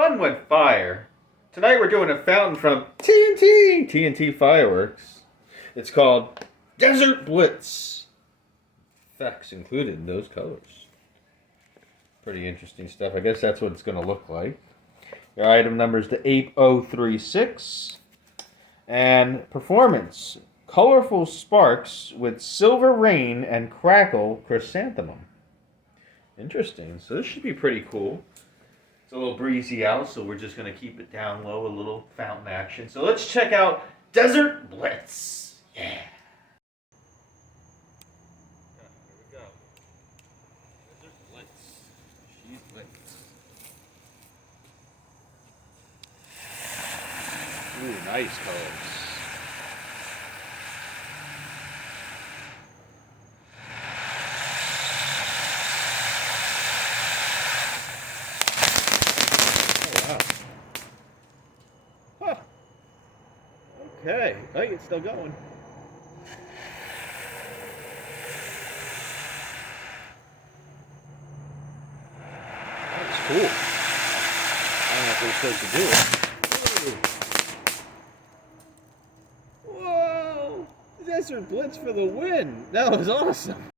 Fun with fire. Tonight we're doing a fountain from TNT Fireworks. It's called Desert Blitz. Effects included in those colors. Pretty interesting stuff. I guess that's what it's going to look like. Your item number is the 8036. And performance. Colorful sparks with silver rain and crackle chrysanthemum. Interesting. So this should be pretty cool. It's a little breezy out, so we're just going to keep it down low, a little fountain action. So let's check out Desert Blitz. Yeah. Here we go. Desert Blitz. She's Blitz. Ooh, nice colors. Huh. Okay. Hey, it's still going. That's cool. I don't know if we're supposed to do it. Whoa! Desert Blitz for the win! That was awesome.